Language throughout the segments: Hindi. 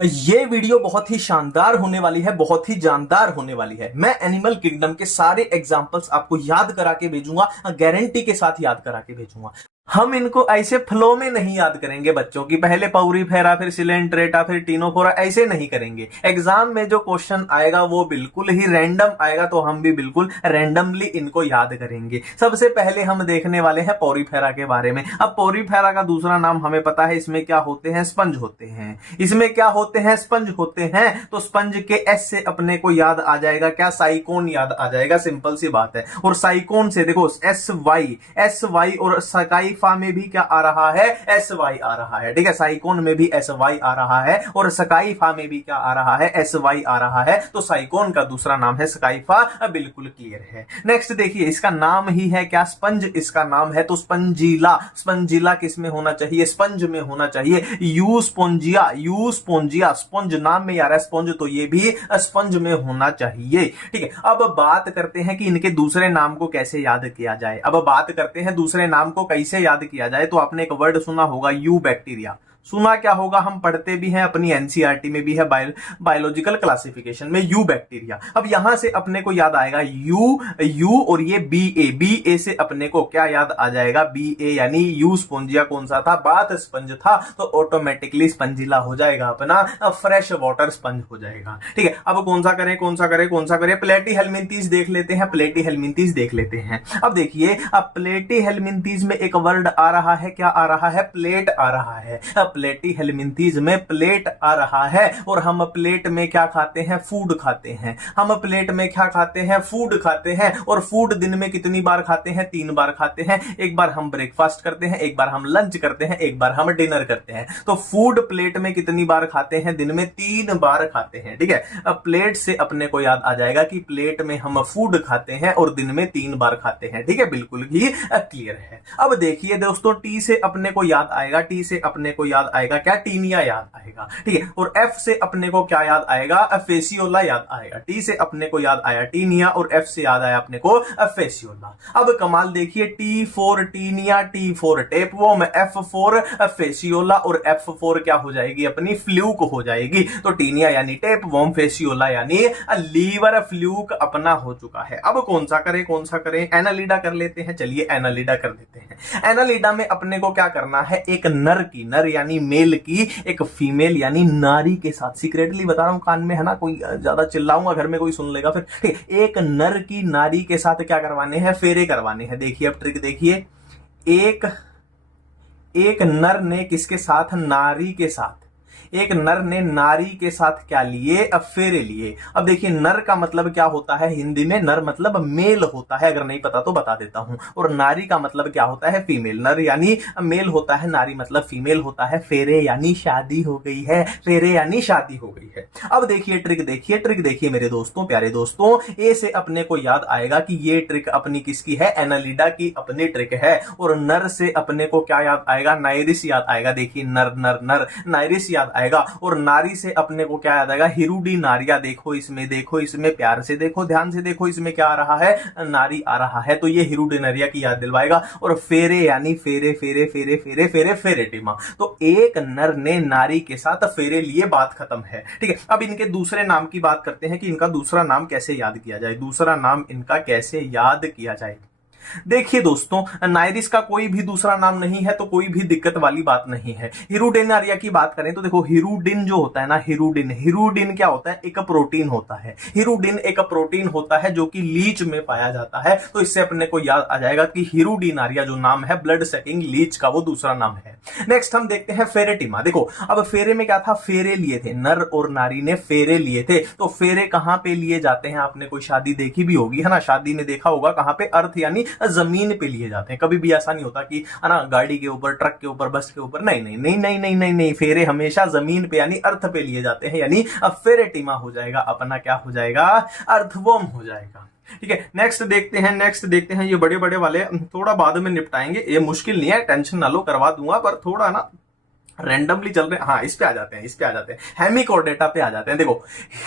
ये वीडियो बहुत ही शानदार होने वाली है, बहुत ही जानदार होने वाली है। मैं एनिमल किंगडम के सारे एग्जांपल्स आपको याद करा के भेजूंगा, गारंटी के साथ याद करा के भेजूंगा। हम इनको ऐसे फ्लो में नहीं याद करेंगे बच्चों की, पहले पौरी फेरा फिर सिलेंट्रेटा फिर टीनोफोरा, ऐसे नहीं करेंगे। एग्जाम में जो क्वेश्चन आएगा वो बिल्कुल ही रैंडम आएगा, तो हम भी बिल्कुल रैंडमली इनको याद करेंगे। सबसे पहले हम देखने वाले हैं पौरी फेरा के बारे में। अब पौरी फेरा का दूसरा नाम हमें पता है, इसमें क्या होते हैं, स्पंज होते हैं। इसमें क्या होते हैं, स्पंज होते हैं। तो स्पंज के एस से अपने को याद आ जाएगा क्या, साइकोन याद आ जाएगा, सिंपल सी बात है। और साइकोन से देखो एस वाई और सकाई फा में भी क्या आ रहा है, एस वाई आ रहा है। ठीक है, साइकोन में भी एस वाई आ रहा है और स्काईफा में भी क्या आ रहा है, एस वाई आ रहा है। तो साइकोन का दूसरा नाम है स्काईफा, बिल्कुल क्लियर है। नेक्स्ट देखिए, इसका नाम ही है क्या, स्पंज इसका नाम है। तो स्पंजीला, स्पंजीला किस में होना चाहिए, स्पंज में होना चाहिए। यूस्पोंजिया, स्पंज नाम में आ रहा है स्पंज, तो ये भी स्पंज में होना चाहिए। ठीक है, अब बात करते हैं कि इनके दूसरे नाम को कैसे याद किया जाए। अब बात करते हैं दूसरे नाम को कैसे याद किया जाए। तो आपने एक वर्ड सुना होगा, यू बैक्टीरिया। सुना क्या होगा, हम पढ़ते भी हैं, अपनी एनसीईआरटी में भी है, बायोलॉजिकल क्लासिफिकेशन में, यू बैक्टीरिया। अब यहां से अपने को याद आएगा यू और ये बी ए से अपने को क्या याद आ जाएगा, बी ए, यानी यू स्पोंजिया कौन सा था, बाथ स्पंज था। तो ऑटोमेटिकली स्पंजिला हो जाएगा अपना, फ्रेश वाटर स्पंज हो जाएगा। ठीक है, अब कौन सा करें, प्लेटीहेल्मिंथीज देख लेते हैं, प्लेटीहेल्मिंथीज देख लेते हैं। अब देखिए, अब प्लेटीहेल्मिंथीज में एक वर्ड आ रहा है, क्या आ रहा है, प्लेट आ रहा है। प्लेटीहेल्मिंथीज में प्लेट आ रहा है। और हम प्लेट में क्या खाते हैं, फूड खाते हैं। हम प्लेट में क्या खाते हैं, फूड खाते हैं। और फूड दिन में कितनी बार खाते हैं, 3 बार खाते हैं। एक बार हम ब्रेकफास्ट करते हैं, एक बार हम लंच करते हैं, एक बार हम डिनर करते हैं। तो फूड प्लेट में कितनी बार खाते हैं, दिन में 3 बार खाते हैं। ठीक है, अब प्लेट से अपने को याद आ जाएगा कि प्लेट में हम फूड खाते हैं और दिन में 3 बार खाते हैं। ठीक है, बिल्कुल ही क्लियर है। अब देखिए दोस्तों, टी से अपने को याद आएगा, टी से अपने को याद आएगा क्या, टीनिया याद आएगा। ठीक है, और एफ से अपने को क्या याद आएगा, फेसियोला याद आएगा। टी से अपने को याद आया टीनिया और एफ से याद आया अपने को फेसियोला। अब कमाल देखिए, T for Taenia, T for tapeworm, F for Fasciola और एफ फॉर क्या हो जाएगी, अपनी फ्लूक हो जाएगी। तो टीनिया यानी टेपवर्म, फेसियोला यानी लीवर फ्लूक अपना हो चुका है। अब कौन सा करें, एनालिडा कर लेते हैं। चलिए एनालिडा कर देते हैं। एनालिडा में अपने को क्या करना है, एक नर यानी मेल की एक फीमेल यानी नारी के साथ, सीक्रेटली बता रहा हूं कान में, है ना, कोई ज्यादा चिल्लाऊंगा घर में कोई सुन लेगा फिर। ठीक है, एक नर की नारी के साथ क्या करवाने हैं, फेरे करवाने हैं। देखिए अब ट्रिक देखिए, एक नर ने किसके साथ, नारी के साथ, एक नर ने नारी के साथ क्या लिए, अब फेरे लिए। अब देखिए, नर का मतलब क्या होता है, हिंदी में नर मतलब मेल होता है, अगर नहीं पता तो बता देता हूं। और नारी का मतलब क्या होता है, फीमेल। नर यानी मेल होता है, नारी मतलब फीमेल होता है। फेरे यानी शादी हो गई है, फेरे यानी शादी हो गई है। अब देखिए ट्रिक देखिए मेरे दोस्तों, प्यारे दोस्तों, ए से अपने को याद आएगा कि ये ट्रिक अपनी किसकी है, एनालिडा की अपनी ट्रिक है। और नर से अपने को क्या याद आएगा, नाइरिस याद आएगा। देखिए नर नाइरिस याद आएगा। और नारी से अपने को क्या याद आएगा, हिरुडी नारिया। देखो इसमें प्यार से देखो, ध्यान से देखो, इसमें क्या आ रहा है, नारी आ रहा है। तो ये हिरुडी नारिया की याद दिलवाएगा। और फेरे यानी फेरेटिमा। तो एक नर ने नारी के साथ फेरे लिए, बात खत्म है। ठीक है, अब इनके दूसरे नाम की बात करते हैं कि इनका दूसरा नाम कैसे याद किया जाए, दूसरा नाम इनका कैसे याद किया जाए। देखिए दोस्तों, नाइरिस का कोई भी दूसरा नाम नहीं है, तो कोई भी दिक्कत वाली बात नहीं है। हिरुडेनारिया की बात करें तो देखो, हिरुडिन जो होता है ना, हिरुडिन क्या होता है, एक प्रोटीन होता है। हिरुडिन एक प्रोटीन होता है जो कि लीच में पाया जाता है। तो इससे अपने को याद आ जाएगा कि हिरुडिनारिया जो नाम है, ब्लड सकिंग लीच का वो दूसरा नाम है। नेक्स्ट हम देखते हैं फेरेटिमा। देखो अब फेरे में क्या था, फेरे लिए थे, नर और नारी ने फेरे लिए थे। तो फेरे कहां पे लिए जाते हैं, आपने कोई शादी देखी भी होगी, है ना, शादी में देखा होगा कहां पे, अर्थ यानी जमीन पे लिए जाते हैं। कभी भी ऐसा नहीं होता कि, है ना, गाड़ी के ऊपर, ट्रक के ऊपर, बस के ऊपर, नहीं, फेरे हमेशा जमीन पे यानी अर्थ पे लिए जाते हैं। यानी अब फेरेटिमा हो जाएगा अपना, क्या हो जाएगा, अर्थवर्म हो जाएगा। ठीक है, नेक्स्ट देखते हैं। ये बड़े वाले थोड़ा बाद में निपटाएंगे, ये मुश्किल नहीं है, टेंशन ना लो, करवा दूंगा, पर थोड़ा ना रैंडमली चल रहे हैं। हाँ, इस पे आ जाते हैं, इस पे आ जाते हैं, हेमिकोर्डेटा पे आ जाते हैं। देखो,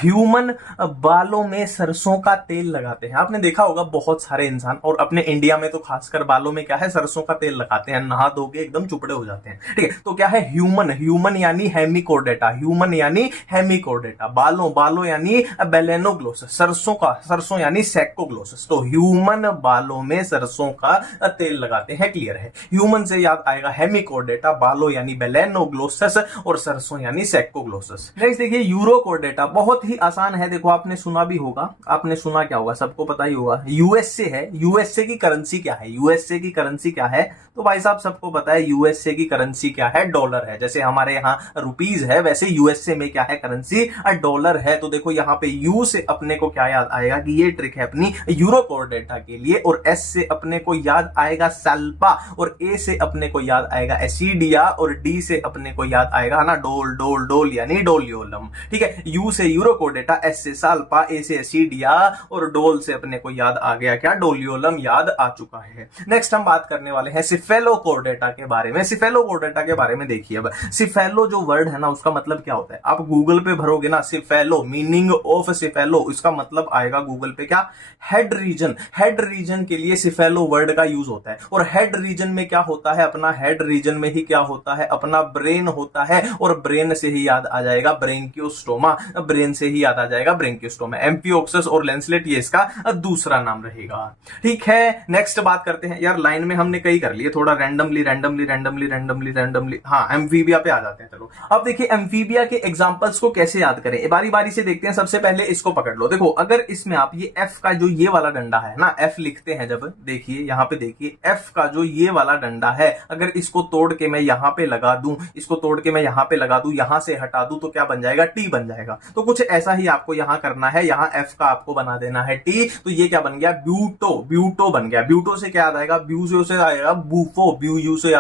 ह्यूमन बालों में सरसों का तेल लगाते हैं। आपने देखा होगा बहुत सारे इंसान, और अपने इंडिया में तो खासकर बालों में क्या है, सरसों का तेल लगाते हैं, नहा धो के एकदम चुपड़े हो जाते हैं। ठीक है, तो क्या है ह्यूमन, ह्यूमन यानी हेमिकोर्डेटा, ह्यूमन यानी हेमिकोर्डेटा, बालों, बालों यानी बेलेनोग्लोसस, सरसों का, सरसों यानी सेक्कोग्लोसस। तो ह्यूमन बालों में सरसों का तेल लगाते हैं, क्लियर है। ह्यूमन से याद आएगा हेमिकोर्डेटा, बालों यानी बेलेनो ग्लोसस, और सरसों यानी सेक्कोग्लोसस। नेक्स्ट देखिए यूरोकोर्डेटा, बहुत ही आसान है। देखो, आपने सुना भी होगा, आपने सुना क्या होगा, सबको पता ही होगा, यूएसए है। यूएसए की करेंसी क्या है, यूएसए की करेंसी क्या है, तो भाई साहब सबको पता है यूएसए की करेंसी क्या है, डॉलर है। जैसे हमारे यहाँ रुपीज है, वैसे यूएसए में क्या है करेंसी, डॉलर है। तो देखो यहाँ पे यू से अपने को क्या याद आएगा, कि ये ट्रिक है अपनी यूरोकोर्डेटा के लिए, और एस से अपने को याद आएगा सल्पा, और ए से अपने को याद आएगा एसिडिया, और डी से अपने को याद आएगा ना डोल, डोल, डोल यानी डोलियोलम। ठीक है, यू से यूरोकोर्डेटा, एस से साल्पा, ए से एसिडिया, और डोल से अपने को याद आ गया क्या, डोलियोलम याद आ चुका है। नेक्स्ट हम बात करने वाले हैं सिफेलोकोर्डेटा के बारे में। सिफेलोकोर्डेटा के बारे में देखिए, अब सिफेलो जो वर्ड है ना, उसका मतलब क्या होता है, आप गूगल पे भरोगे ना सिफेलो, मीनिंग ऑफ सिफेलो, इसका मतलब आएगा गूगल पे क्या, हेड रीजन। हेड रीजन के लिए सिफेलो वर्ड का यूज होता है। और हेड रीजन में क्या होता है, अपना हेड रीजन में ही क्या होता है, अपना ब्रेन होता है, और ब्रेन से ही याद आ जाएगा ब्रेंकियोस्टोमा, ब्रेन से ही याद आ जाएगा ब्रेंकियोस्टोमा। एम्फियोक्सस और लेंसलेट ये इसका दूसरा नाम रहेगा। ठीक है, नेक्स्ट बात करते हैं। यार लाइन में हमने कई कर लिए, थोड़ा randomly randomly randomly randomly randomly, हाँ एम्फीबिया पे आ जाते हैं। चलो अब देखिए एम्फीबिया के एग्जांपल्स को कैसे याद करें, बारी बारी से देखते हैं। सबसे पहले इसको पकड़ लो। देखो, अगर इसमें आप ये एफ का जो ये वाला डंडा है ना, एफ लिखते हैं जब, देखिए यहां पे देखिए एफ का जो ये वाला डंडा है, अगर इसको तोड़ के मैं यहां पे लगा दूं, इसको तोड़ के मैं यहां पे लगा दूं, यहां से हटा दूं, तो क्या बन जाएगा, टी बन जाएगा। तो कुछ ऐसा ही आपको यहां करना है, यहां एफ का आपको बना देना है टी। तो ये क्या बन गया, ब्यूटो, ब्यूटो बन गया। ब्यूटो से क्या याद आएगा, ब्यू से आएगा बूफो, ब्यू यू से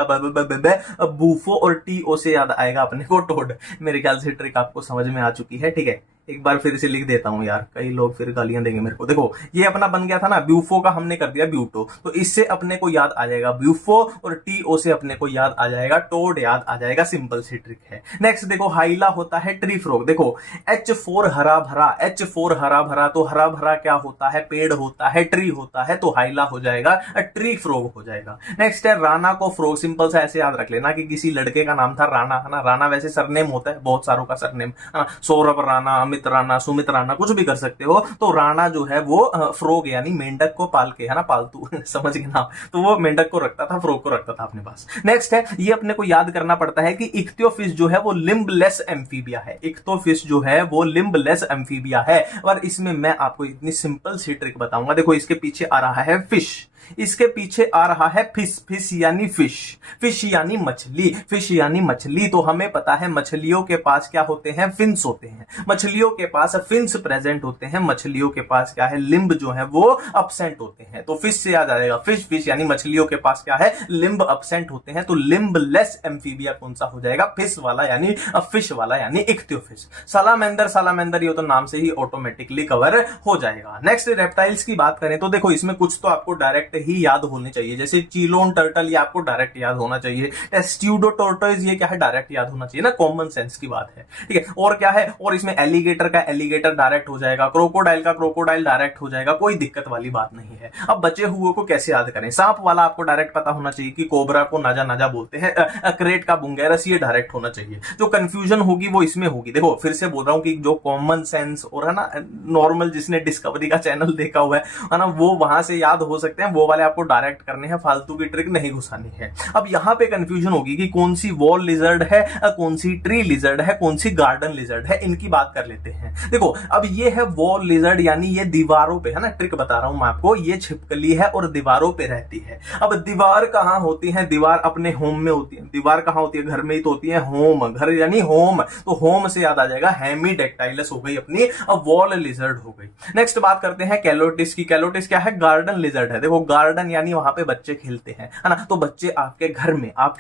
बूफो, और टी ओ से याद आएगा अपने को टोड। मेरे ख्याल से ट्रिक आपको समझ में आ चुकी है। ठीक है, एक बार फिर से लिख देता हूं यार, कई लोग फिर गालियां देंगे मेरे को। देखो ये अपना बन गया था ना, ब्यूफो का हमने कर दिया ब्यूटो, तो इससे अपने को याद आ जाएगा ब्यूफो, और टीओ से अपने को याद आ जाएगा टोड, याद आ जाएगा। सिंपल सी ट्रिक है। नेक्स्ट देखो, हाइला होता है ट्री फ्रॉग। देखो H4 हरा भरा, H4 हरा भरा, तो हरा भरा क्या होता है, पेड़ होता है, ट्री होता है, तो हाइला हो जाएगा, ट्री फ्रॉग हो जाएगा। नेक्स्ट है राणा को फ्रॉग। सिंपल सा ऐसे याद रख लेना कि किसी लड़के का नाम था राणा, है ना। राणा वैसे सरनेम होता है, बहुत सारों का सरनेम, सौरभ राणा, अमित राणा, सुमित राणा, कुछ भी कर सकते हो। तो राणा जो है वो फ्रॉग यानी मेंढक को पाल के, है ना, पालतू समझ गए ना, तो वो मेंढक को रखता था, फ्रॉग को रखता था अपने पास। नेक्स्ट है, ये अपने को याद करना पड़ता है कि इक्तियोफिश जो है वो लिम्बलेस एम्फीबिया है। इक्तियोफिश जो है वो लिम्बलेस एम्फीबिया है। और इसमें मैं आपको इतनी सिंपल सी ट्रिक बताऊंगा। देखो इसके पीछे आ रहा है फिश, इसके पीछे आ रहा है फिश, फिश यानी फिश, फिश यानी मछली, फिश यानी मछली। तो हमें पता है मछलियों के पास क्या होते हैं, फिन्स होते हैं। मछलियों के पास फिन्स प्रेजेंट होते हैं, मछलियों के पास क्या है, लिम्ब जो है वो अब्सेंट होते हैं। तो फिश से याद आ जाएगा फिश, फिश यानी मछलियों के पास क्या है, लिम्ब अब्सेंट होते हैं। तो लिम्बलेस एम्फीबिया कौन सा हो जाएगा, फिश वाला यानी फिश वाला यानी इक्तियोफिश। सालामेंदर, सालामेंदर ये तो नाम से ही ऑटोमेटिकली कवर हो जाएगा। नेक्स्ट रेप्टाइल्स की बात करें तो देखो इसमें कुछ तो आपको डायरेक्ट ही याद होने चाहिए, जैसे चीलोन टर्टल, ये आपको डायरेक्ट याद होना चाहिए। टेस्ट्यूडो टोर्टोइज, ये क्या है, डायरेक्ट याद होना चाहिए ना, कॉमन सेंस की बात है। ठीक है, और क्या है, और इसमें एलिगेटर का एलिगेटर डायरेक्ट हो जाएगा, क्रोकोडाइल का क्रोकोडाइल डायरेक्ट हो जाएगा, कोई दिक्कत वाली बात नहीं है। अब बचे हुए को कैसे याद करें, सांप वाला आपको डायरेक्ट पता होना चाहिए कि कोबरा को नाजा नाजा बोलते हैं, क्रेट का बुंगेरस, ये डायरेक्ट होना चाहिए। जो कंफ्यूजन होगी वो इसमें होगी। देखो फिर से बोल रहा हूं कि जो कॉमन सेंस और है ना नॉर्मल, जिसने डिस्कवरी का चैनल देखा हुआ है ना, वो वहां से याद हो सकते हैं, वो वाले आपको डायरेक्ट करने हैं, फालतू की ट्रिक नहीं घुसानी है। अब यहां पे कंफ्यूजन होगी कि कौन सी वॉल लिजर्ड है, कौन सी ट्री लिजर्ड है, कौन सी गार्डन लिजर्ड है, इनकी बात कर लेते हैं। देखो अब ये है वॉल लिजर्ड, यानी ये दीवारों पे है ना, ट्रिक बता रहा हूं मैं आपको, ये छिपकली है और दीवारों पे रहती है। अब दीवार कहां होती है, दीवार अपने होम में होती है। दीवार कहां होती है, घर में ही तो होती है, होम, घर यानी होम, तो होम से याद आ जाएगा हेमीडेक्टाइलस हो गई अपनी, अब वॉल लिजर्ड हो गई। नेक्स्ट बात करते हैं कैलोटिस की। कैलोटिस क्या है, गार्डन लिजर्ड है। देखो गार्डन यानी वहां पे बच्चे खेलते हैं, है ना। तो बच्चे आपके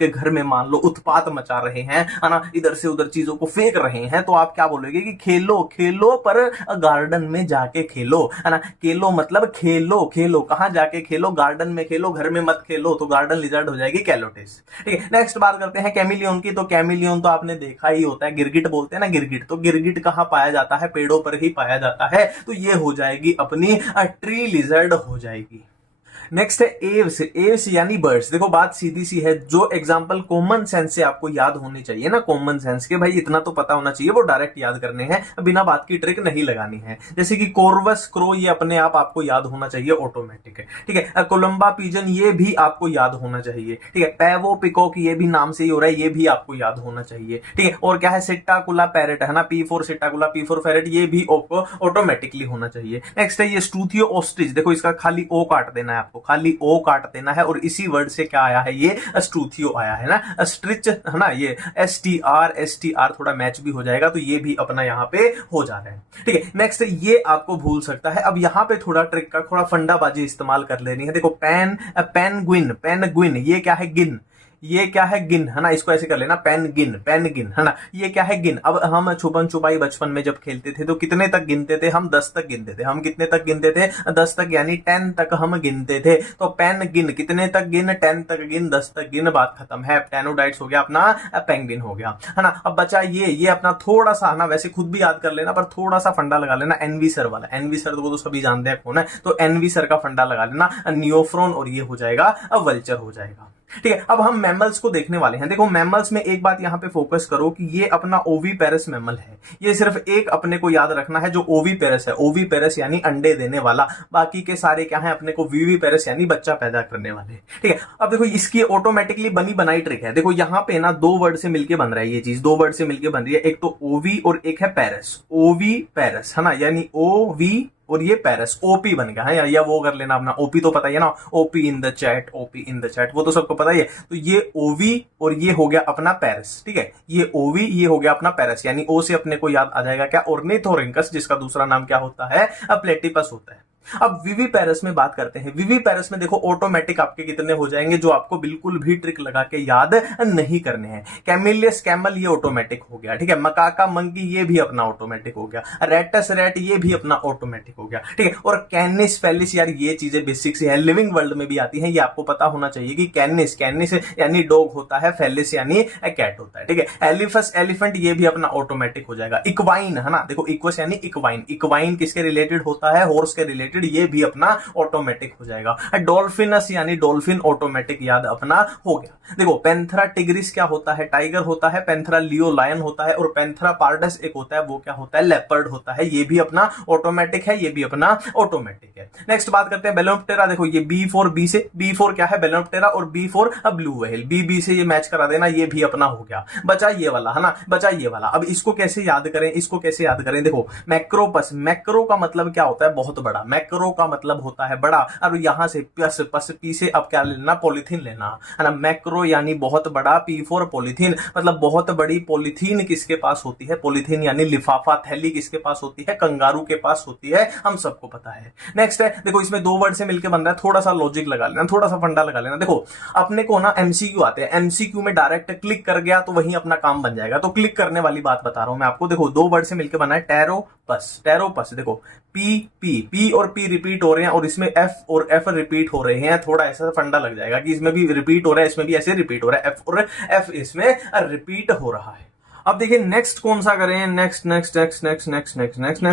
घर में मान लो उत्पात मचा रहे हैं, है ना, इधर से उधर चीजों को फेंक रहे हैं, तो आप क्या बोलोगे कि खेलो खेलो पर गार्डन में जाके खेलो, है ना। खेलो मतलब खेलो, खेलो कहां जाके खेलो, गार्डन में खेलो, घर में मत खेलो, तो गार्डन लिजर्ड हो जाएगी कैलोटिस। ठीक है, नेक्स्ट बात करते हैं कैमिलियन की। तो कैमिलियन तो आपने देखा ही होता है, गिरगिट बोलते हैं ना, गिरगिट। तो गिरगिट कहां पाया जाता है, पेड़ों पर ही पाया जाता है, तो ये हो जाएगी अपनी ट्री लिजर्ड हो जाएगी। नेक्स्ट है एव्स। एव्स यानी बर्ड्स। देखो बात सीधी सी है, जो एग्जांपल कॉमन सेंस से आपको याद होनी चाहिए ना, कॉमन सेंस के भाई इतना तो पता होना चाहिए, वो डायरेक्ट याद करने हैं, बिना बात की ट्रिक नहीं लगानी है। जैसे कि कोर्वस क्रो, ये अपने आप आपको याद होना चाहिए, ऑटोमेटिक है। ठीक है, कोलंबा पिजन, ये भी आपको याद होना चाहिए। ठीक है, पैवो पिकॉक, ये भी नाम से ही हो रहा है, ये भी आपको याद होना चाहिए। ठीक है, और क्या है, सिट्टाकुला पैरेट, है ना, P4 सिट्टाकुला, P4 पैरेट, ये भी ऑटोमेटिकली होना चाहिए। नेक्स्ट है ये स्टूथियो ऑस्ट्रिच। देखो इसका खाली ओ काट देना है आपको, खाली ओ काट देना है, और इसी वर्ड से क्या आया है, ये स्टूथियो आया है ना, स्ट्रिच, है ना, ये STR थोड़ा मैच भी हो जाएगा, तो ये भी अपना यहाँ पे हो जा रहा है। ठीक है, नेक्स्ट ये आपको भूल सकता है। अब यहाँ पे थोड़ा ट्रिक का थोड़ा फंडाबाजी इस्तेमाल कर लेनी है। देखो पेनग्विन, ये क्या है, गिन, ये क्या है, गिन, है ना, इसको ऐसे कर लेना, पेनगिन, है ना, ये क्या है, गिन। अब हम छुपन छुपाई बचपन में जब खेलते थे तो कितने तक गिनते थे हम, 10 तक गिनते थे। हम कितने तक गिनते थे, 10 तक, यानी 10 तक हम गिनते थे। तो पेन गिन, कितने तक गिन, 10 तक गिन, 10 तक गिन, बात खत्म है। टेनोडाइट्स हो गया अपना, पेंगुइन हो गया, है ना। अब बचा ये अपना थोड़ा सा, है ना, वैसे खुद भी याद कर लेना, पर थोड़ा सा फंडा लगा लेना, एनवी सर वाला। एनवी सर को तो सभी जानते हैं कौन है, तो एनवी सर का फंडा लगा लेना, नियोफ्रॉन, और ये हो जाएगा वल्चर हो जाएगा। ठीक है, अब हम मैमल्स को देखने वाले हैं। देखो मैमल्स में एक बात यहां पे फोकस करो कि ये अपना ओवीपेरस मैमल है। ये सिर्फ एक अपने को याद रखना है जो ओवीपेरस है, ओवीपेरस यानी अंडे देने वाला, बाकी के सारे क्या है अपने को वीवीपेरस यानी बच्चा पैदा करने वाले। ठीक है, अब देखो इसकी ऑटोमेटिकली बनी बनाई ट्रिक है। देखो यहां पे ना दो वर्ड से मिलके बन रहा है, ये चीज दो वर्ड से मिलके बन रही है, एक तो ओवी और एक है पेरस, ओवी पेरस, है ना, यानी ओवी और ये पेरस, ओपी बन गया है, या वो कर लेना अपना, ओपी तो पता ही है ना, OP in the chat, OP in the chat, वो तो सबको पता ही है। तो ये ओवी और ये हो गया अपना पेरस। ठीक है, ये ओवी, ये हो गया अपना पेरस, यानी ओ से अपने को याद आ जाएगा क्या, ऑर्निथोरिंकस, जिसका दूसरा नाम क्या होता है, प्लेटिपस होता है। अब विवीपेरस में बात करते हैं। विवीपेरस में देखो ऑटोमेटिक आपके कितने हो जाएंगे जो आपको बिल्कुल भी ट्रिक लगा के याद नहीं करने हैं। कैमिलियस कैमल, ये ऑटोमेटिक हो गया। ठीक है, मकाका मंकी, ये भी अपना ऑटोमेटिक हो गया। रेटस रैट, ये भी अपना ऑटोमेटिक हो गया। ठीक है, और कैनिस फेलिस, यार ये चीजें बेसिक से है, लिविंग वर्ल्ड में भी आती है, ये आपको पता होना चाहिए कि कैनिस यानी डॉग होता है, फेलिस यानी कैट होता है। ठीक है, एलिफस एलिफेंट, ये भी अपना ऑटोमेटिक हो जाएगा। इक्वाइन, है ना, देखो इक्वस यानी इक्वाइन, इक्वाइन किसके रिलेटेड होता है, हॉर्स के रिलेटेड, ये भी अपना ऑटोमेटिक हो जाएगा। डॉल्फिनस यानी डॉल्फिन, ऑटोमेटिक याद अपना हो गया। देखो पैंथरा टिग्रिस क्या होता है, टाइगर होता है, पैंथरा लियो लायन होता है, और पैंथरा पार्डस एक होता है, वो क्या होता है, लेपर्ड होता है, ये भी अपना ऑटोमेटिक है, ये भी अपना ऑटोमेटिक है। नेक्स्ट बात करते हैं बेलोप्टेरा। देखो ये B4 क्या है, बेलोप्टेरा, और B4 ब्लू व्हेल, बी से ये मैच करा देना, ये भी अपना हो गया। बचा ये वाला, है ना, बचा ये वाला। अब इसको कैसे याद करें, इसको कैसे याद करें, देखो मैक्रोपस, मैक्रो का मतलब क्या होता है, बहुत बड़ा, मैक्रो का मतलब होता है बड़ा, और यहां से पी से अब क्या लेना, पॉलिथीन लेना, है ना। मैक्रो यानी बहुत बड़ा, P4 पॉलिथीन, मतलब बहुत बड़ी पॉलिथीन किसके पास होती है, पॉलिथीन यानी लिफाफा, थैली किसके पास होती है, कंगारू के पास होती है, हम सबको पता है। नेक्स्ट है, देखो इसमें दो वर्ड से मिलकर बन रहा है, थोड़ा सा लॉजिक लगा लेना, थोड़ा सा फंडा लगा लेना। देखो अपने को ना MCQ आते हैं, MCQ में डायरेक्ट क्लिक कर गया तो वही अपना काम बन जाएगा, तो क्लिक करने वाली बात बता रहा हूं मैं आपको। देखो दो वर्ड से मिलकर बना है टेरोपस, देखो पी और पी रिपीट हो रहे हैं, और इसमें एफ और एफ रिपीट हो रहे हैं, थोड़ा ऐसा फंडा लग जाएगा कि इसमें भी रिपीट हो रहा है, इसमें भी ऐसे रिपीट हो रहा है, एफ और एफ इसमें रिपीट हो रहा है। अब देखिए नेक्स्ट कौन सा करें, नेक्स्ट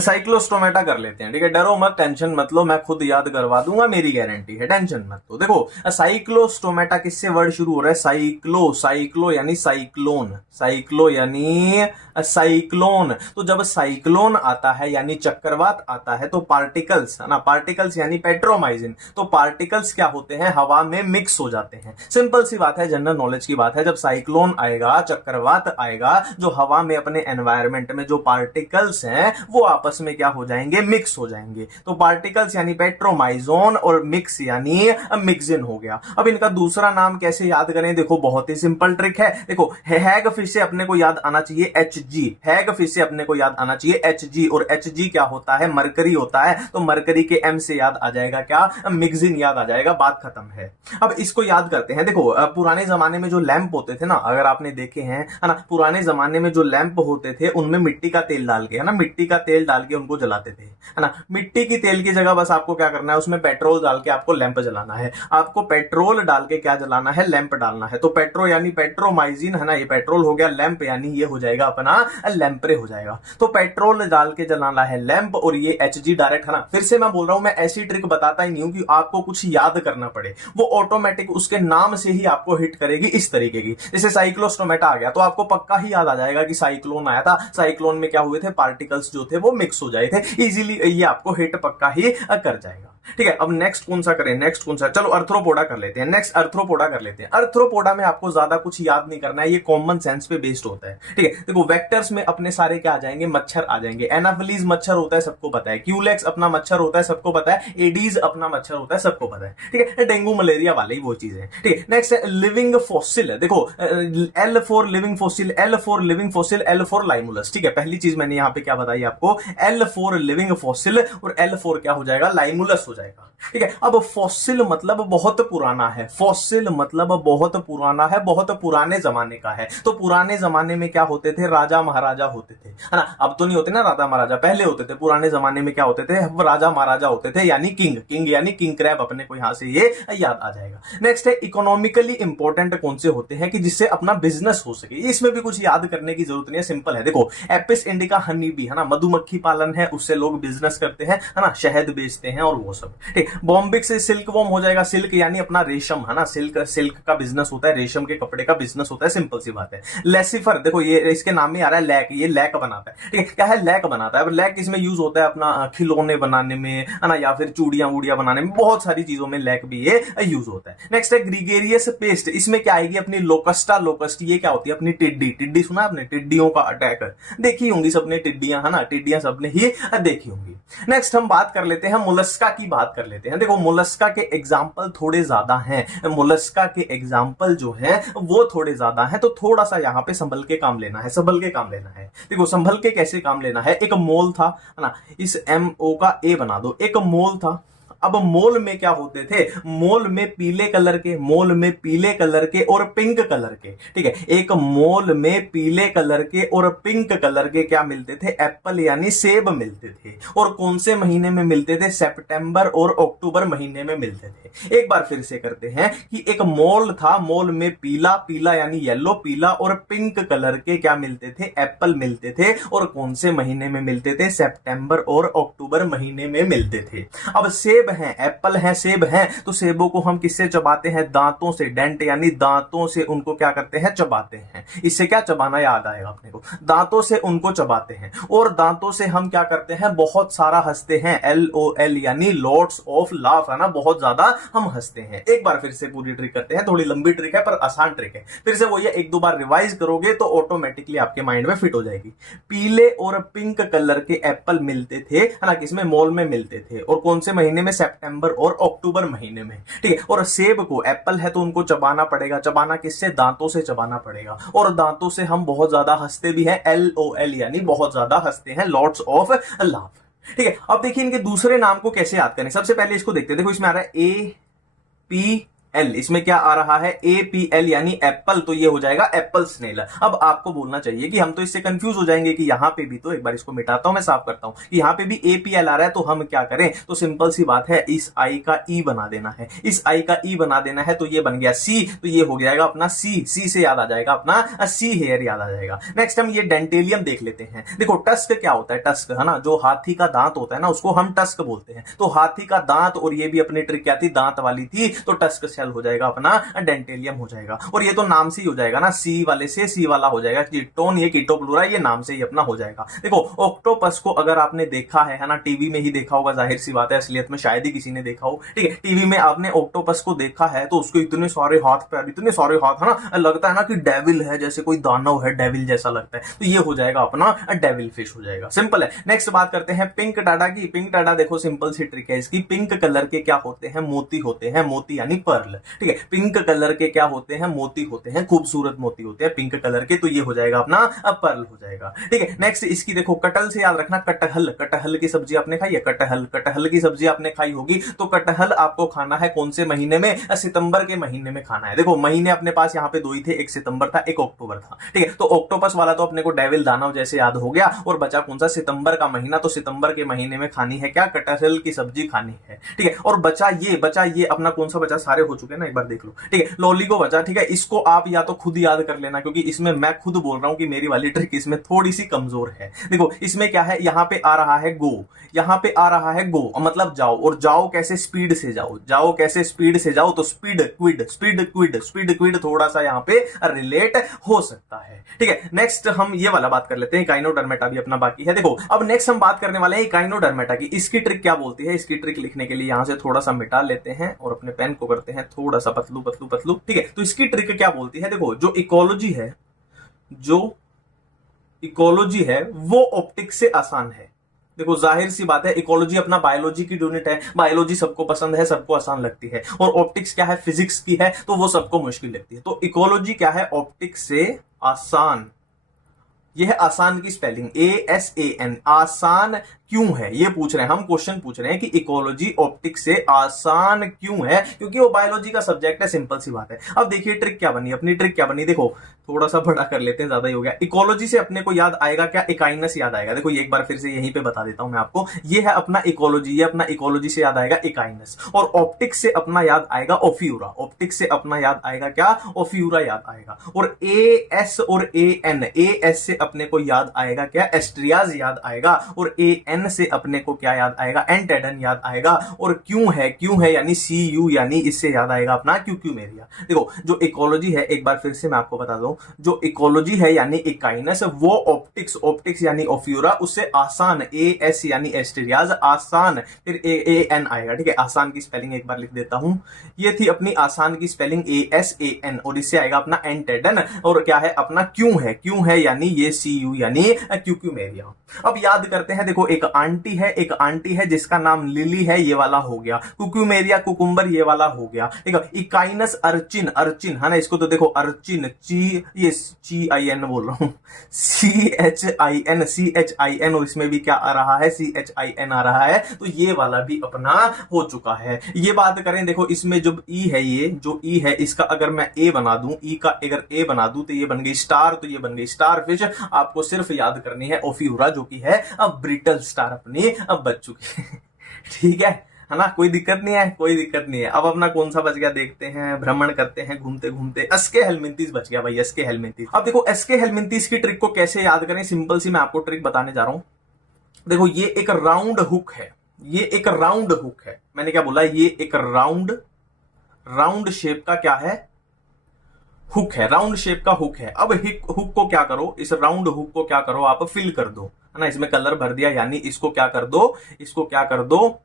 साइक्लोस्टोमेटा कर लेते हैं। ठीक है, डरो मत, टेंशन मत लो, मैं खुद याद करवा दूंगा, मेरी गारंटी है, टेंशन मत लो। देखो साइक्लोस्टोमेटा किससे वर्ड शुरू हो रहा है, साइक्लो यानी साइक्लो यानी साइक्लोन। तो जब साइक्लोन आता है यानी चक्रवात आता है, तो पार्टिकल्स, है ना, पार्टिकल्स यानी पेट्रोमाइजिन, तो पार्टिकल्स क्या होते हैं, हवा में मिक्स हो जाते हैं। सिंपल सी बात है, जनरल नॉलेज की बात है, जब साइक्लोन आएगा, चक्रवात आएगा, जो हवा में अपने एनवायरमेंट में जो पार्टिकल्स हैं वो आपस में क्या हो जाएंगे, मिक्स हो जाएंगे। तो पार्टिकल्स यानी पेट्रोमाइजोन और मिक्स यानी मिक्सिन हो गया। अब इनका दूसरा नाम कैसे याद करें, देखो बहुत ही सिंपल ट्रिक है। देखो हैग फिश से अपने को याद आना चाहिए Hg, हैग फिश से अपने को याद आना चाहिए Hg, और Hg क्या होता है, मरकरी होता है। तो मरकरी के M से याद आ जाएगा क्या, मिक्सिन याद आ जाएगा, बात खत्म है। अब इसको याद करते हैं। देखो पुराने जमाने में जो लैंप होते थे ना, अगर आपने देखे हैं है ना, पुराने जमाने में जो लैंप होते थे उनमें मिट्टी का तेल डाल के, है ना, मिट्टी का तेल डाल के उनको जलाते थे, है ना। मिट्टी की तेल की जगह बस आपको क्या करना है, उसमें पेट्रोल डाल के आपको लैंप जलाना है। आपको पेट्रोल डाल के क्या जलाना है, लैंप डालना है। तो पेट्रोल यानी पेट्रोमाइजिन, है ना, ये पेट्रोल हो गया। लैंप यानी ये हो जाएगा अपना लैंपरे हो जाएगा। तो पेट्रोल डाल के जलाना है लैंप, और ये Hg डायरेक्ट, है ना। फिर से मैं बोल रहा हूं, मैं ऐसी ट्रिक बताता ही नहीं हूं कि आपको कुछ याद करना पड़े, वो ऑटोमेटिक उसके नाम से ही आपको हिट करेगी इस तरीके की। जैसे साइक्लोस्टोमेटा आ गया तो आपको पक्का ही याद आ जाएगा कि साइक्लोन आया था, साइक्लोन में क्या हुए थे, पार्टिकल्स जो थे वो मिक्स हो जाए थे। इजीली ये आपको हिट पक्का ही कर जाएगा। ठीक है, अब नेक्स्ट कौन सा करें, नेक्स्ट कौन सा, चलो अर्थ्रोपोडा कर लेते हैं। नेक्स्ट अर्थ्रोपोडा कर लेते हैं। अर्थ्रोपोडा में आपको ज्यादा कुछ याद नहीं करना है, ये कॉमन सेंस पे बेस्ड होता है। ठीक है, देखो वेक्टर्स में अपने सारे क्या आ जाएंगे, मच्छर आ जाएंगे। एनाफिलीज मच्छर होता है, सबको पता है। क्यूलेक्स अपना मच्छर होता है, सबको पता है। एडीज अपना मच्छर होता है, सबको पता है। ठीक है, डेंगू मलेरिया वाले ही वो चीजें। ठीक है, नेक्स्ट है लिविंग फॉसिल। देखो L for living fossil, L for living fossil, L for limulus. ठीक है, पहली चीज मैंने यहां पे क्या बताई आपको, एल फॉर लिविंग फॉसिल, और एल फॉर क्या हो जाएगा, लाइमुलस हो जाएगा। ठीक है, अब फॉसिल मतलब बहुत पुराना है, फॉसिल मतलब बहुत पुराना है, बहुत पुराने जमाने का है। तो पुराने जमाने में क्या होते थे, राजा महाराजा होते थे, है ना। अब तो नहीं होते ना राजा महाराजा, पहले होते थे। पुराने जमाने में क्या होते थे, राजा महाराजा होते थे, यानी किंग, किंग यानी किंग क्रैब, अपने को यहां से ये याद आ जाएगा। नेक्स्ट है इकोनॉमिकली इंपॉर्टेंट कौन से होते हैं कि जिससे अपना बिजनेस हो सके। इसमें भी कुछ याद करने की जरूरत नहीं है, सिंपल है। देखो एपिस इंडिका हनी बी, है ना, मधुमक्खी पालन है, उससे लोग बिजनेस करते हैं, है ना, शहद बेचते हैं और वो सब। ठीक, बॉम्बिक से सिल्क वॉर्म हो जाएगा। सिल्क यानी अपना रेशम, है ना, सिल्क, सिल्क का बिजनेस होता है, रेशम के कपड़े का बिजनेस होता है, सिंपल सी बात है। लेसिफर, देखो ये इसके नाम में आ रहा है लैक, ये लैक बनाता है। ठीक है, क्या है, लैक बनाता है। अब लैक इसमें यूज होता है अपना खिलौने बनाने में, है ना, या फिर चूड़ियां वूड़ियां बनाने में, बहुत सारी चीजों में लैक भी ये यूज होता है। नेक्स्ट है ग्रीगेरियस पेस्ट, इसमें क्या आएगी अपनी लोकस्टा। लोकस्ट ये क्या होती है, अपनी टिड्डी। टिड्डी सुना आपने, टिड्डियों का अटैक देखी होंगी सबने, टिड्डियां, है ना, टिड्डियां सबने ही देखी होंगी। नेक्स्ट हम बात कर लेते हैं मोलस्का की, बात कर लेते हैं। देखो मोलस्का के एग्जाम्पल थोड़े ज्यादा हैं, मोलस्का के एग्जाम्पल जो है वो थोड़े ज्यादा हैं, तो थोड़ा सा यहां पे संभल के काम लेना है, संभल के काम लेना है। देखो संभल के कैसे काम लेना है, एक मोल था, है ना, इस MO का A बना दो, एक मोल था। अब मोल में क्या होते थे, मोल में पीले कलर के, मोल में पीले कलर के और पिंक कलर के। ठीक है, एक मोल में पीले कलर के और पिंक कलर के क्या मिलते थे, एप्पल यानी सेब मिलते थे। और कौन से महीने में मिलते थे, सितंबर और अक्टूबर महीने में मिलते थे। एक बार फिर से करते हैं कि एक मोल था, मोल में पीला, पीला यानी येलो, पीला और पिंक कलर के क्या मिलते थे, एप्पल मिलते थे। और कौन से महीने में मिलते थे, सितंबर और अक्टूबर महीने में मिलते थे। अब सेब हैं, एप्पल हैं, सेब हैं, तो सेबों को हम किससे चबाते हैं, दांतों से। डेंट यानी दांतों से उनको क्या करते हैं, चबाते हैं। इससे क्या चबाना याद आएगा अपने को, दांतों से उनको चबाते हैं। और दांतों से हम क्या करते हैं, बहुत सारा हंसते हैं, LOL यानी लॉट्स ऑफ लाफ, है ना, बहुत ज्यादा हम हंसते हैं। एक बार फिर से पूरी ट्रिक करते हैं, थोड़ी लंबी ट्रिक है पर आसान ट्रिक है। फिर से वो ये एक दो बार रिवाइज करोगे तो ऑटोमेटिकली आपके माइंड में फिट हो जाएगी। पीले और पिंक कलर के एप्पल मिलते थे, है ना, किसमें, मॉल में मिलते थे। और कौन से महीने में, सितंबर और अक्टूबर महीने में। ठीक है, और सेब को, एप्पल है तो उनको चबाना पड़ेगा, चबाना किससे, दांतों से चबाना पड़ेगा। और दांतों से हम बहुत ज्यादा हंसते भी हैं, LOL यानी बहुत ज्यादा हंसते हैं, लॉट्स ऑफ लाफ। ठीक है, अब देखिए इनके दूसरे नाम को कैसे याद करें। सबसे पहले इसको देखते हैं, देखो इसमें आ रहा है APL, इसमें क्या आ रहा है, APL यानी एप्पल, तो ये हो जाएगा एप्पल स्नेल। अब आपको बोलना चाहिए कि हम तो इससे कंफ्यूज हो जाएंगे कि यहां पे भी, तो एक बार इसको मिटाता हूं, मैं साफ करता हूं, कि यहां पे भी APL आ रहा है, तो हम क्या करें, तो सिंपल सी बात है, इस I का E बना देना है, इस I का E बना देना है, तो ये बन गया C, तो ये हो जाएगा अपना C से याद आ जाएगा अपना C हेयर याद आ जाएगा। नेक्स्ट हम ये डेंटेलियम देख लेते हैं। देखो टस्क क्या होता है, टस्क, है ना, जो हाथी का दांत होता है ना, उसको हम टस्क बोलते हैं। तो हाथी का दांत, और ये भी अपनी ट्रिक क्या थी, दांत वाली थी, तो टस्क शेल हो जाएगा अपना डेंटेलियम हो जाएगा। और ये तो नाम से ही हो जाएगा ना, सी वाले से सी वाला हो जाएगा, कीटोन ये कीटोप्लूरा, ये नाम से ही अपना हो जाएगा। देखो ऑक्टोपस को अगर आपने देखा है ना, टीवी में ही देखा होगा, जाहिर सी बात है, असलियत में शायद ही किसी ने देखा हो, ठीक है। टीवी में आपने ऑक्टोपस को देखा है तो उसको इतने सारे हाथ पैर, इतने सारे हाथ है ना, लगता है ना कि डेविल है, जैसे कोई दानव है, डेविल जैसा लगता है। तो ये हो जाएगा अपना डेविल फिश हो जाएगा। सिंपल है। नेक्स्ट बात करते हैं पिंक डाटा की। पिंक डाटा देखो सिंपल सी ट्रिक है इसकी। पिंक कलर के क्या होते हैं? मोती होते हैं, मोती यानी पर्ल, ठीक है। पिंक कलर के क्या होते हैं? मोती होते हैं, खूबसूरत मोती होते हैं पिंक कलर के, तो ये हो जाएगा अपना पर्ल हो जाएगा, ठीक है। नेक्स्ट इसकी देखो कटहल से याद रखना, कटहल, कटहल की सब्जी आपने खाई है? कटहल, कटहल की सब्जी आपने खाई होगी। तो कटहल आपको खाना है कौन से महीने में? सितंबर के महीने में खाना है। देखो महीने अपने पास यहाँ पे दो ही थे, एक सितंबर था, एक अक्टूबर था, ठीक है। तो ऑक्टोपस वाला तो अपने को डेविल दानव जैसे याद हो गया, और बचा कौन सा? सितंबर का महीना। तो सितंबर के महीने में खानी है क्या? कटहल की सब्जी खानी है, ठीक है। और बचा ये अपना कौन सा बचा? सारे हो चुके हैं ना, एक बार देख लो, ठीक है। लॉलीगो बचा, ठीक है। इसको आप या तो खुद याद कर लेना, क्योंकि इसमें मैं खुद बोल रहा हूं कि मेरी वाली ट्रिक इसमें थोड़ी सी कमजोर है। देखो इसमें क्या है, यहाँ पे आ रहा है गो, यहाँ पे आ रहा है गो मतलब जाओ, और जाओ कैसे? स्पीड से जाओ, जाओ कैसे? स्पीड से जाओ। तो स्पीड क्विड, स्पीड क्विड, स्पीड क्विड थोड़ा सा यहाँ पे रिलेट हो सकता है, ठीक है। नेक्स्ट हम ये वाला बात कर लेते हैं, इकाइनोडर्मेटा भी अपना बाकी है। देखो अब नेक्स्ट हम बात करने वाले हैं इकाइनोडर्मेटा की। इसकी ट्रिक क्या बोलती है? इसकी ट्रिक लिखने के लिए यहां से थोड़ा सा मिटा लेते हैं और अपने पेन को करते हैं थोड़ा सा पतलू पतलू पतलू, ठीक है। तो इसकी ट्रिक क्या बोलती है? देखो जो इकोलॉजी है, जो इकोलॉजी है वो ऑप्टिक्स से आसान है। देखो जाहिर सी बात है, इकोलॉजी अपना बायोलॉजी की यूनिट है, बायोलॉजी सबको पसंद है, सबको आसान लगती है। और ऑप्टिक्स क्या है? फिजिक्स की है, तो वो सबको मुश्किल लगती है। तो इकोलॉजी क्या है? ऑप्टिक्स से आसान। यह है आसान की स्पेलिंग ASAN। आसान क्यों है ये पूछ रहे हैं हम, क्वेश्चन पूछ रहे हैं कि इकोलॉजी ऑप्टिक्स से आसान क्यों है? क्योंकि वो बायोलॉजी का सब्जेक्ट है, सिंपल सी बात है। अब देखिए ट्रिक क्या बनी, अपनी ट्रिक क्या बनी, देखो थोड़ा सा बड़ा कर लेते हैं, ज्यादा ही हो गया। इकोलॉजी से अपने को याद आएगा क्या? इकाइनस याद आएगा। देखो ये एक बार फिर से यहीं पे बता देता हूं मैं आपको, ये है अपना इकोलॉजी, ये अपना इकोलॉजी से याद आएगा इकाइनस। और ऑप्टिक्स से अपना याद आएगा ओफ्यूरा, ऑप्टिक्स से अपना याद आएगा क्या? ओफ्यूरा याद आएगा। और AS और AN, AS से अपने को याद आएगा क्या? एस्ट्रियाज याद आएगा। और AN से अपने को क्या याद आएगा? एंटेडन याद आएगा। और क्यों है यानी CU, यानी इससे याद आएगा अपना क्यूक्यूमेरिया। देखो जो इकोलॉजी है, एक बार फिर से मैं आपको बता दूं, जो इकोलॉजी है यानी इकाइनस, वो ऑप्टिक्स, ऑप्टिक्स यानी ओफ्यूरा, उससे आसान, AS यानी एस्ट्रियाज आसान, फिर AN आएगा, ठीक है। आसान की स्पेलिंग एक बार लिख देता हूं, ये थी अपनी आसान की स्पेलिंग ASAN, और इससे आएगा अपना एंटेडन। और क्या है अपना? क्यों है यानी ये CU यानी क्यूक्यूमेरिया। अब याद करते हैं, देखो एक आंटी है जिसका नाम लिली है, ये वाला हो गया। क्यूक्यूमेरिया कुकुम्बर, ये वाला हो गया, ठीक है। इकाइनस अर्चिन है ना, इसको तो देखो अर्चिन, ये CIN बोल रहा हूं, CHIN, और इसमें भी क्या आ रहा है? CHIN आ रहा है। तो ये वाला भी अपना हो चुका है। ये बात करें, देखो इसमें जो E है, ये जो E है, इसका अगर मैं A बना दूं, E का अगर A बना दूं तो ये बन गई स्टार, तो ये बन गई स्टार फिश। आपको सिर्फ याद करनी है ओफ्यूरा, जो कि है अब ब्रिटल स्टार अपनी अब बच चुकी है ठीक है ना, कोई दिक्कत नहीं है, कोई दिक्कत नहीं है। अब अपना कौन सा बच गया देखते हैं, भ्रमण करते हैं घूमते घूमते। एस्के हेलमिंथीज बच गया भाई, एस्के हेलमिंथीज। अब देखो एस्के हेलमिंथीज की ट्रिक को कैसे याद करें, सिंपल सी मैं आपको ट्रिक बताने जा रहा हूं। देखो ये एक राउंड हुक है, ये एक राउंड हुक है। मैंने क्या बोला? ये एक राउंड शेप का क्या है? हुक है, राउंड शेप का हुक है। अब हुक को क्या करो, इस राउंड हुक को क्या करो आप? फिल कर दो, है ना। इसमें कलर भर दिया, यानी इसको क्या कर दो? इसको क्या कर दो?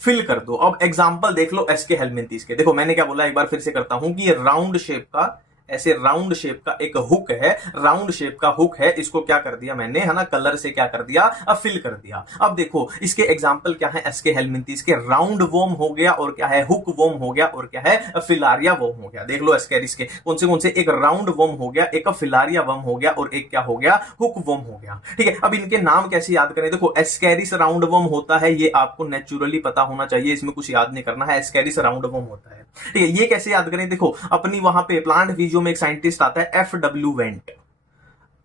फिल कर दो। अब एग्जांपल देख लो एस्के हेलमिंथीज के। देखो मैंने क्या बोला, एक बार फिर से करता हूं कि ये राउंड शेप का, ऐसे राउंड शेप का एक हुक है, राउंड शेप का हुक है। इसको क्या कर दिया मैंने, है ना, कलर से क्या कर दिया? अब फिल कर दिया। अब देखो इसके एग्जांपल क्या है एस्के हेलमिंथीज के? राउंड वोम हो गया, और क्या है? हुक वोम हो गया, और क्या है? फिलारिया वोम हो गया। देख लो एस्केरिस के कौन से? एक राउंड वोम हो गया, एक फिलारिया वोम हो गया, और एक क्या हो गया? हुक वोम हो गया, ठीक है। अब इनके नाम कैसे याद करें? देखो एस्केरिस राउंड वोम होता है, ये आपको नेचुरली पता होना चाहिए, इसमें कुछ याद नहीं करना है। एस्केरिस राउंड वोम होता है, ठीक है। ये कैसे याद करें? देखो अपनी वहां पे प्लांट फिजियो में एक साइंटिस्ट आता है FW वेंट,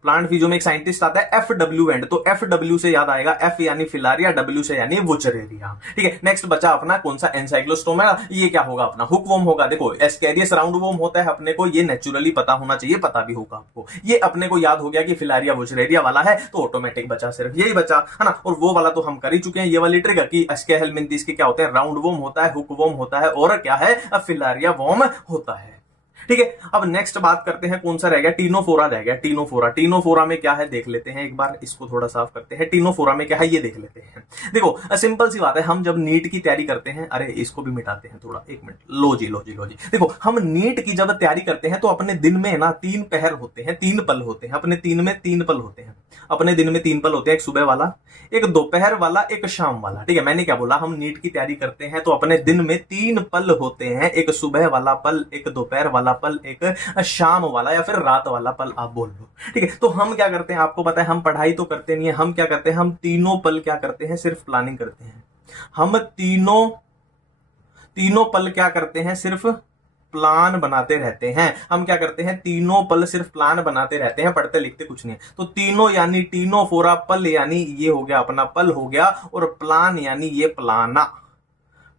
प्लांट फिजियो में एक साइंटिस्ट आता है FW एंड, तो FW से याद आएगा F यानी फिलारिया, W से यानी वुचरेरिया। ठीक है, नेक्स्ट बचा अपना कौन सा, एनसाइक्लोस्टोमा। ये क्या होगा अपना, हुकवॉर्म होगा। देखो एस्केरियस राउंड वॉर्म होता है अपने को, ये नेचुरली पता होना चाहिए, पता भी होगा आपको। ये अपने को याद हो गया कि फिलारिया वुचरेरिया वाला है, तो ऑटोमेटिक बचा, सिर्फ यही बचा है ना। और वो वाला तो हम कर ही चुके हैं, ये वाली ट्रिक कि एस्केहेलमिंथिस के क्या होते हैं, राउंड वॉर्म होता है, हुकवॉर्म होता है, और क्या है, फिलारिया वॉर्म होता है। ठीक है, अब नेक्स्ट बात करते हैं कौन सा रह गया, टीनोफोरा रह गया। टीनोफोरा, टीनोफोरा में क्या है देख लेते हैं एक बार, इसको थोड़ा साफ करते हैं। टीनोफोरा में क्या है ये देख लेते हैं। देखो सिंपल सी बात है, हम जब नीट की तैयारी करते हैं, अरे इसको भी मिटाते हैं थोड़ा, एक मिनट, लो जी लो जी लो जी। देखो हम नीट की जब तैयारी करते हैं तो अपने दिन में ना 3 पहर होते हैं, 3 पल होते हैं, अपने 3 में 3 पल होते हैं, अपने दिन में 3 पल होते हैं, एक सुबह वाला, एक दोपहर वाला, एक शाम वाला। ठीक है, मैंने क्या बोला, हम नीट की तैयारी करते हैं तो अपने दिन में 3 पल होते हैं, एक सुबह वाला पल, एक दोपहर वाला पल, एक शाम वाला या फिर रात वाला पल आप बोल लो। ठीक है, तो हम क्या करते हैं, आपको पता है हम पढ़ाई तो करते नहीं है, हम क्या करते हैं, हम तीनों पल क्या करते हैं, सिर्फ प्लानिंग करते हैं। हम तीनों पल क्या करते हैं, सिर्फ प्लान बनाते रहते हैं। हम क्या करते हैं, तीनों पल सिर्फ प्लान बनाते रहते हैं, पढ़ते लिखते कुछ नहीं है। तो तीनों यानी टीनोफोरा, पल यानी ये हो गया अपना पल हो गया, और प्लान यानी ये प्लाना,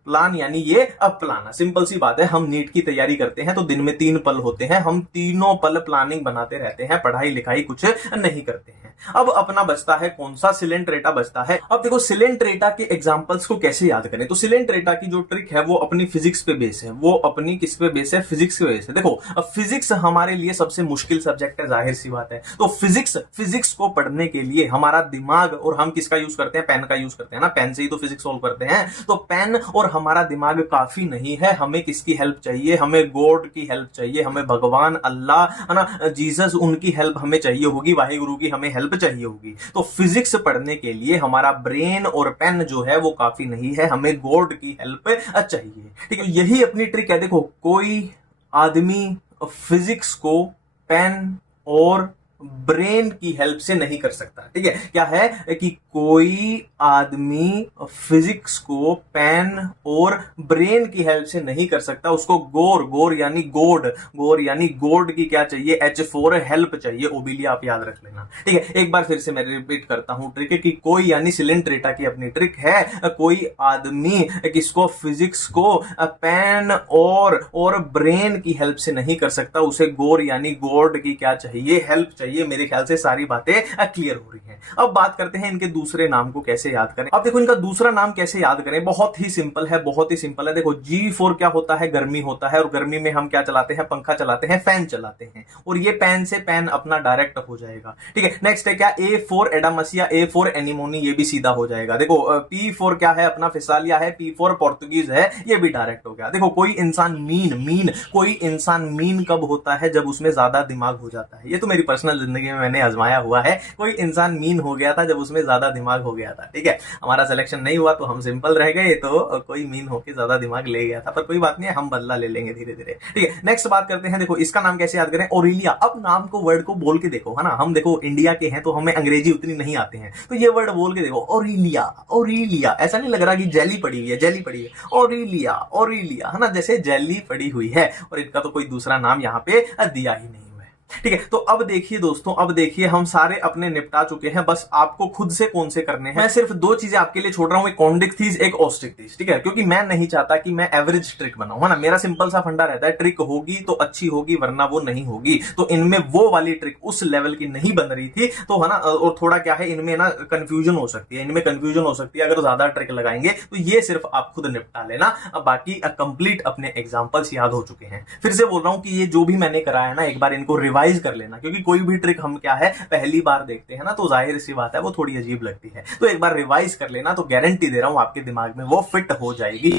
प्लान यानी ये अब प्लाना। सिंपल सी बात है, हम नीट की तैयारी करते हैं तो दिन में 3 पल होते हैं, हम तीनों पल प्लानिंग बनाते रहते हैं, पढ़ाई लिखाई कुछ नहीं करते हैं। अब अपना बचता है कौन सा, सिलेंट्रेटा बचता है। अब देखो सिलेंट्रेटा के एग्जांपल्स को कैसे याद करें, तो सिलेंट्रेटा की जो ट्रिक है वो अपनी फिजिक्स पे बेस है, वो अपनी किस पे बेस है, फिजिक्स पे बेस है। देखो अब फिजिक्स हमारे लिए सबसे मुश्किल सब्जेक्ट है, जाहिर सी बात है। तो फिजिक्स को पढ़ने के लिए हमारा दिमाग, और हम किसका यूज करते हैं, पेन का यूज करते हैं ना, पेन से ही तो फिजिक्स सॉल्व करते हैं। तो पेन और हमारा दिमाग काफी नहीं है, हमें किसकी हेल्प चाहिए, हमें गॉड की हेल्प चाहिए, हमें भगवान, अल्लाह है ना, जीसस, उनकी हेल्प हमें चाहिए होगी, वाहिगुरु की हमें हेल्प चाहिए होगी। तो फिजिक्स पढ़ने के लिए हमारा ब्रेन और पेन जो है वो काफी नहीं है, हमें गॉड की हेल्प चाहिए। ठीक है, यही अपनी ट्रिक है। देखो कोई आदमी फिजिक्स को पेन और ब्रेन की हेल्प से नहीं कर सकता। ठीक है, क्या है कि कोई आदमी फिजिक्स को पेन और ब्रेन की हेल्प से नहीं कर सकता, उसको गोर यानी गॉड की क्या चाहिए, H4 हेल्प चाहिए। ओबिलिया आप याद रख लेना। ठीक है, एक बार फिर से मैं रिपीट करता हूं ट्रिक है कि कोई यानी सिलेंट्रेटा की अपनी ट्रिक है, कोई आदमी किसको, फिजिक्स को पेन और ब्रेन की हेल्प से नहीं कर सकता, उसे गोर यानी गॉड की क्या चाहिए, हेल्प चाहिए। मेरे ख्याल से सारी बातें क्लियर हो रही हैं। अब बात करते हैं इनके दूसरे नाम को कैसे याद करें। अब देखो इनका दूसरा नाम कैसे याद करें, बहुत ही सिंपल है, बहुत ही सिंपल है। देखो G4 क्या होता है, गर्मी होता है, और गर्मी में हम क्या चलाते हैं, पंखा चलाते हैं, फैन चलाते हैं, और ये पेन से पेन अपना डायरेक्ट हो जाएगा। ठीक है, नेक्स्ट है क्या, A4 एडामसिया, A4 एनिमोनी, ये भी सीधा हो जाएगा। देखो P4 क्या है, अपना फिसालिया है, P4 पोर्तुगीज है, ये भी डायरेक्ट हो गया। देखो कोई इंसान कोई इंसान मीन कब होता है, जब उसमें ज्यादा दिमाग हो जाता है। ये तो मेरी पर्सनल जिंदगी में मैंने आजमाया हुआ है, कोई इंसान मीन हो गया था जब उसमें ज्यादा दिमाग हो गया था। ठीक है, हमारा सिलेक्शन नहीं हुआ तो हम सिंपल रह गए, तो कोई मीन होके ज्यादा दिमाग ले गया था, पर कोई बात नहीं है, हम बदला ले लेंगे धीरे धीरे। ठीक है, नेक्स्ट बात करते हैं। देखो इसका नाम कैसे याद करें, ओरिलिया। अब नाम को, वर्ड को बोल के देखो, है ना, हम देखो इंडिया के हैं तो हमें अंग्रेजी उतनी नहीं आते हैं, तो ये वर्ड बोल के देखो, ओरिलिया। ऐसा नहीं लग रहा कि जेली पड़ी हुई है, ओरिलिया है ना, जैसे जेली पड़ी हुई है, और इनका तो कोई दूसरा नाम यहाँ पे दिया ही नहीं। ठीक है, तो अब देखिए दोस्तों, अब देखिए हम सारे अपने निपटा चुके हैं, बस आपको खुद से कौन से करने हैं। मैं सिर्फ 2 चीजें आपके लिए छोड़ रहा हूं, एक कॉन्डिक एक ऑस्टिक थीस। ठीक है, क्योंकि मैं नहीं चाहता कि मैं एवरेज ट्रिक बनाऊं, है ना, मेरा सिंपल सा फंडा रहता है, ट्रिक होगी तो अच्छी होगी, वरना वो नहीं होगी। तो इनमें वो वाली ट्रिक उस लेवल की नहीं बन रही थी, तो है ना, और थोड़ा क्या है, इनमें ना कंफ्यूजन हो सकती है, अगर ज्यादा ट्रिक लगाएंगे तो ये सिर्फ आप खुद निपटा लेना। अब बाकी कंप्लीट अपने एग्जाम्पल्स याद हो चुके हैं। फिर से बोल रहा हूं कि ये जो भी मैंने कराया ना, एक बार इनको रिवाइज कर लेना, क्योंकि कोई भी ट्रिक हम क्या है पहली बार देखते हैं ना, तो जाहिर सी बात है वो थोड़ी अजीब लगती है। तो एक बार रिवाइज कर लेना, तो गारंटी दे रहा हूं आपके दिमाग में वो फिट हो जाएगी।